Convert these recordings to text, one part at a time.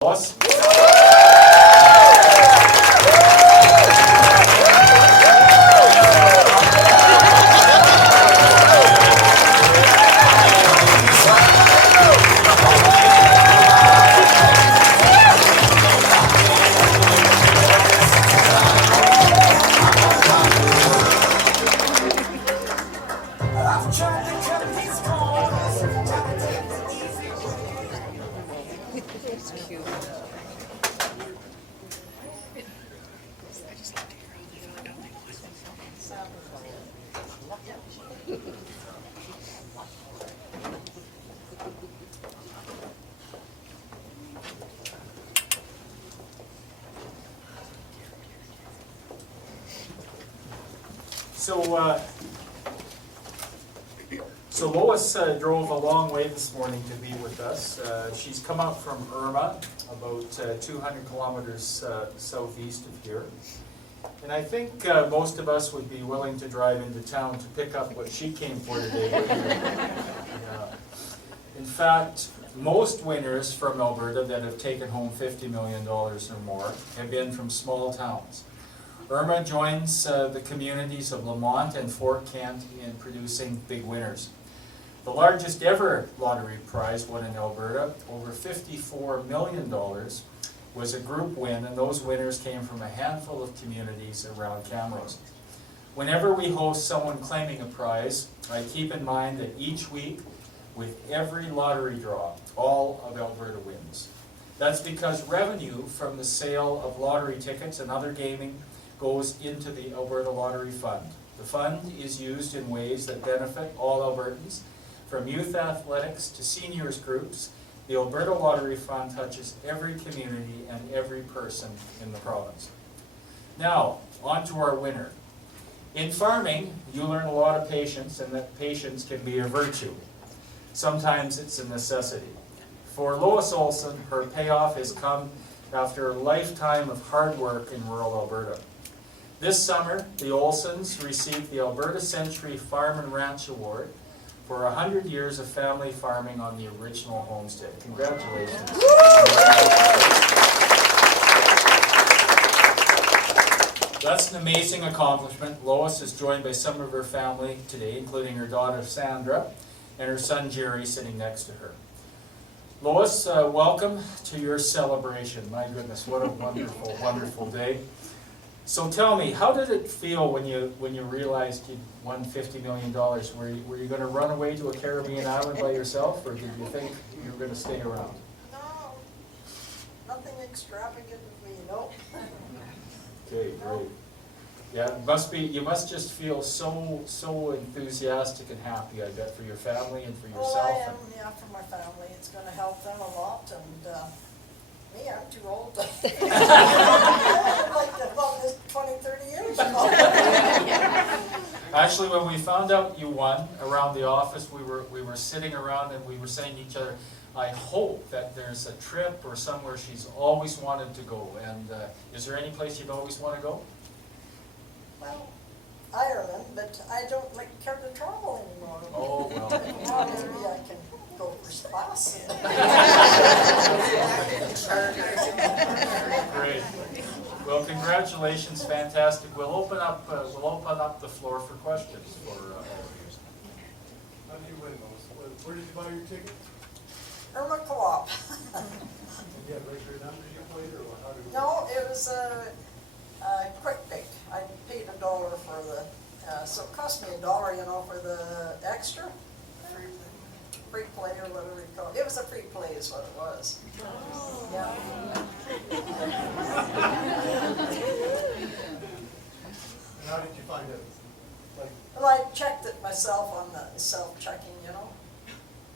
Lois. So Lois drove a long way this morning to be with us. She's come out from Irma, about 200 kilometers southeast of here. And I think most of us would be willing to drive into town to pick up what she came for today. In fact, most winners from Alberta that have taken home $50 million or more have been from small towns. Irma joins the communities of Lamont and Fort Kent in producing big winners. The largest ever lottery prize won in Alberta, over $54 million, was a group win, and those winners came from a handful of communities around Camrose. Whenever we host someone claiming a prize, I keep in mind that each week, with every lottery draw, all of Alberta wins. That's because revenue from the sale of lottery tickets and other gaming goes into the Alberta Lottery Fund. The fund is used in ways that benefit all Albertans, from youth athletics to seniors groups. The Alberta Lottery Fund touches every community and every person in the province. Now, on to our winner. In farming, you learn a lot of patience, and that patience can be a virtue. Sometimes it's a necessity. For Lois Olson, her payoff has come after a lifetime of hard work in rural Alberta. This summer, the Olsons received the Alberta Century Farm and Ranch Award for 100 years of family farming on the original homestead. Congratulations. That's an amazing accomplishment. Lois is joined by some of her family today, including her daughter Sandra and her son Jerry sitting next to her. Lois, welcome to your celebration. My goodness, what a wonderful, wonderful day. So tell me, how did it feel when you realized you'd won $50 million? Were you going to run away to a Caribbean island by yourself, or did you think you were going to stay around? No, nothing extravagant with me, no. Okay, great. Yeah, it must be. You must just feel so enthusiastic and happy, I bet, for your family and for yourself. Oh, I am, yeah, for my family. It's going to help them a lot, and me, I'm too old. I'd like to have done this 20, 30 years ago. Actually, when we found out you won around the office, we were sitting around and we were saying to each other, I hope that there's a trip or somewhere she's always wanted to go. And is there any place you'd always want to go? Well, Ireland, but I don't care to travel anymore. Oh, well. Well, maybe I can go first class. Great. Well, congratulations, fantastic. We'll open up the floor for questions for all of you. How do you win those? Where did you buy your ticket? Irma Co-op. You had regular numbers you played, or how did it? No, it was a quick pick. I paid $1 for the, so it cost me $1, for the extra. Free play or whatever you call it. It was a free play is what it was. Oh. Yeah. And how did you find it? Like, Well, I checked it myself on the self-checking,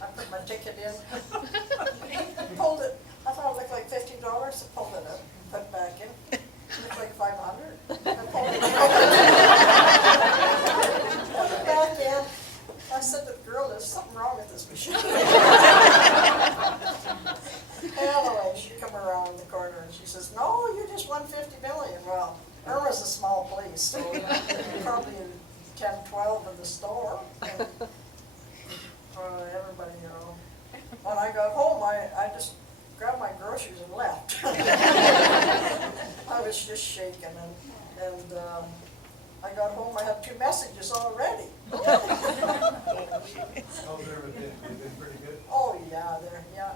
I put my ticket in. I pulled it. I thought it looked like $50. I pulled it up, put it back in. It looked like $500. I pulled it put it back in. I said to the girl, there's something wrong with this machine. Anyway, she come around the corner and she says, no, you just won $50 million. Well, Irma's a small place, so probably 10, 12 in the store. And, everybody, when I got home, I just grabbed my groceries and left. I was just shaking, and I got home, I had 2 messages already. How's everything? They've been pretty good? Oh, yeah,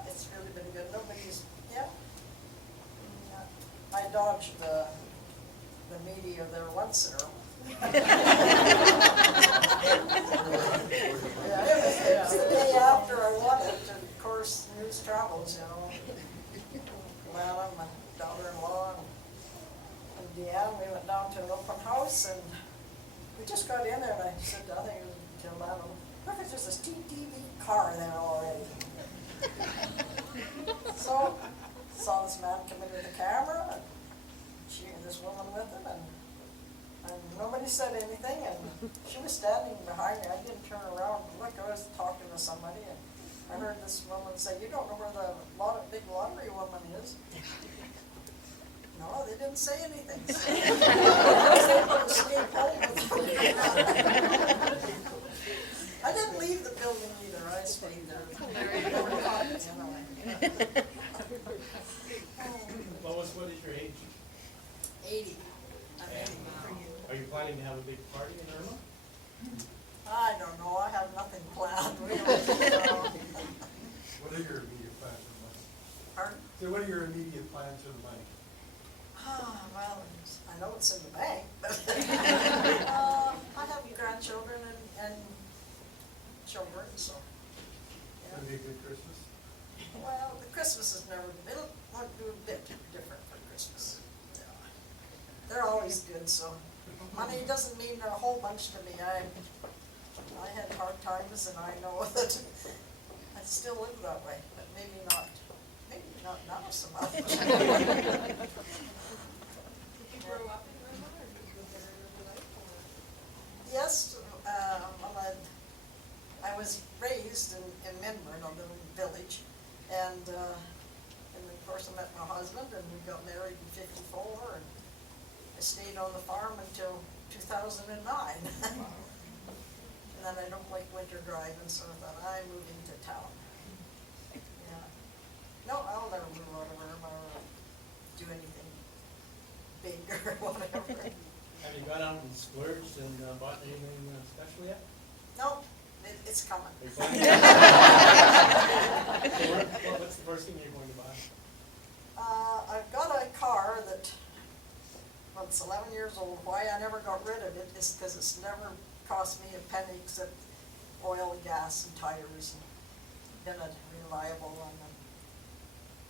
it's really been good. Nobody's, yeah. I dodged the media there once in a while. Yeah, it was the day after I won it, and of course, news travels, you know. Lana, my daughter-in-law, and Deanne, we went down to an open house, and we just got in there, and I said, I think it was to Lana, look, there's this TTV car there already. So, saw this man come in with a camera, and she and this woman with him, and nobody said anything, and she was standing behind me. I didn't turn around and look. I was talking to somebody, and I heard this woman say, "You don't know where the big lottery woman is?" No, they didn't say anything. So I was able to escape home without it. I didn't leave the building either. I stayed there. Lois, what is your age? 80. I'm 80 now. Are you planning to have a big party in Irma? I don't know. I have nothing planned, really. What are your immediate plans for the money? Pardon? So what are your immediate plans for the money? Well, I know it's in the bank, but I have grandchildren and children, so. It's gonna be a good Christmas? Well, the Christmas has never been, I'll do a bit different for Christmas. Yeah. They're always good, so money doesn't mean a whole bunch to me. I had hard times, and I know that I still live that way, but maybe not now so much. Did you grow up in Irma, or did you live there your life, or? Yes, I was raised in Minburn, a little village, and of course I met my husband, and we got married in '54, and I stayed on the farm until 2009. And then I don't like winter driving, so I thought I'm moving to town. Yeah. No, I'll never move out of Irma or do anything big or whatever. Have you gone out and splurged and bought anything special yet? No, it's coming. Are you planning? What's the first thing you're going to buy? I've got a car that, well, it's 11 years old. Why I never got rid of it is because it's never cost me a penny except oil, gas, and tires, and been a reliable one. And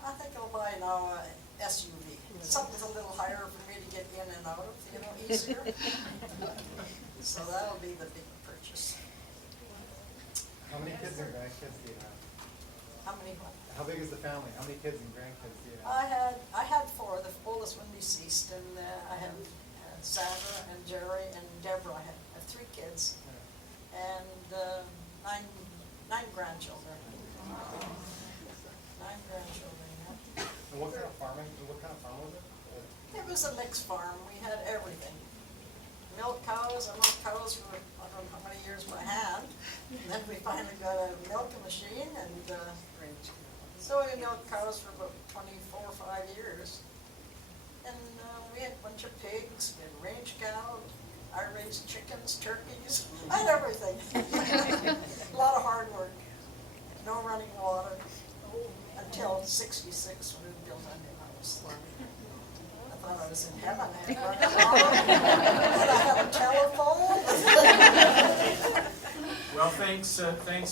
I think I'll buy now a SUV. Something's a little higher for me to get in and out of, you know, easier. So that'll be the big purchase. How many kids and grandkids do you have? How many what? How big is the family? How many kids and grandkids do you have? I had 4. The oldest one deceased, and I have Sandra and Jerry and Deborah. I have 3 kids and 9 grandchildren. 9 grandchildren. Yeah. And what kind of farm was it? It was a mixed farm. We had everything. Milk cows. I milked cows for I don't know how many years by hand. And then we finally got a milking machine, and so we milked cows for about 24 or 5 years. And we had a bunch of pigs, we had range cattle. I raised chickens, turkeys. I had everything. A lot of hard work. No running water until '66 when we built our new house. I thought I was in heaven. I had running water. And I had a telephone. Well, thanks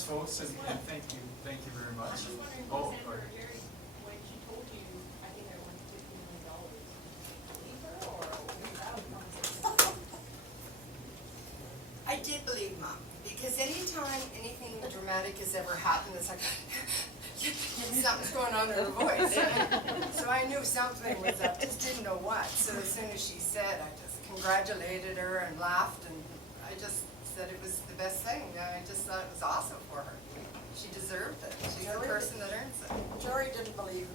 folks, and thank you very much. I'm just wondering, Oh, was it go ahead. Jerry, when she told you, I think I won $50 million, believe her, or was that a conversation? I did believe Mom, because anytime anything dramatic has ever happened, it's like, something's going on in her voice. So I knew something was up, just didn't know what. So as soon as she said, I just congratulated her and laughed, and I just said it was the best thing. I just thought it was awesome for her. She deserved it. She's the person that earns it. Jerry didn't believe him.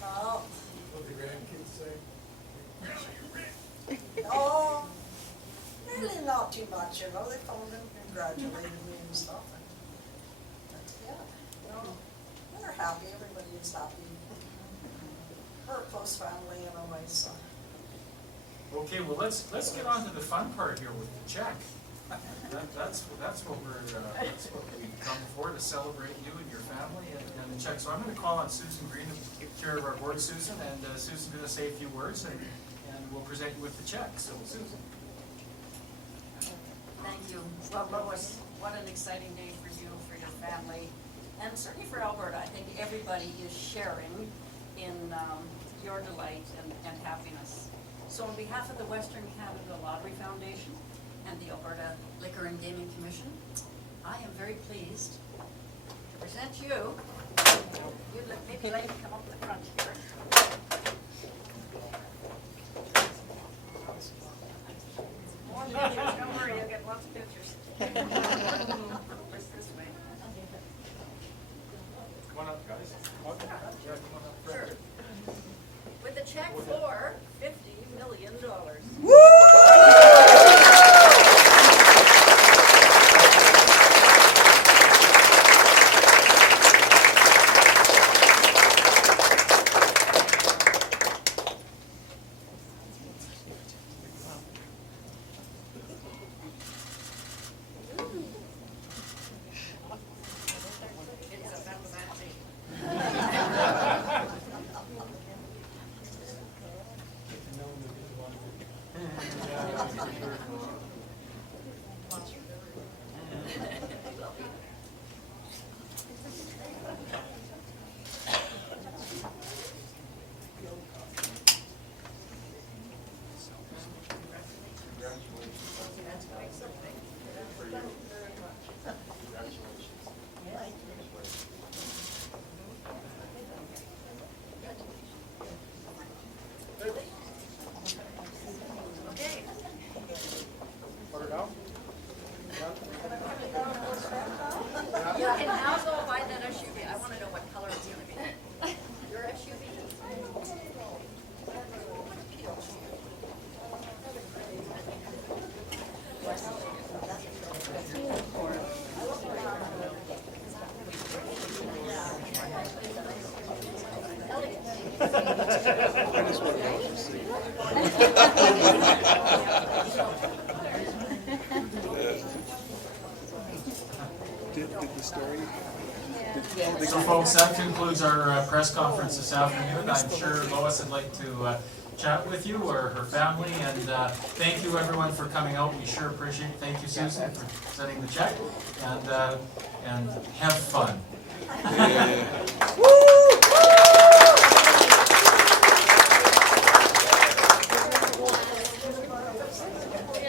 No. What the grandkids say? Oh, really not too much, you know. They phoned and congratulated me and stuff. everybody's happy. Her close family and always, so. Okay, well, let's get on to the fun part here with the check. That's what we've come for, to celebrate you and your family and the check. So I'm gonna call on Susan Green, chair of our board, Susan, and Susan's gonna say a few words and we'll present you with the check. So Susan. Thank you. Well, Lois, what an exciting day for you, for your family, and certainly for Alberta. I think everybody is sharing in your delight and happiness. So on behalf of the Western Canada Lottery Foundation and the Alberta Liquor and Gaming Commission, I am very pleased to present you. You'd maybe like to come up to the front here. More pictures, don't worry, you'll get lots of pictures. First this way. Come on up, guys. Yeah, come on up. Sure. With a check for $50 million. It's about that thing. That's quite something. Okay. Put her down? You can now go buy that SUV. I want to know what color it's going to be. Your SUV? Did the story? So folks, that concludes our press conference this afternoon. I'm sure Lois would like to chat with you or her family, and thank you everyone for coming out. We sure appreciate it. Thank you, Susan, for sending the check, and have fun.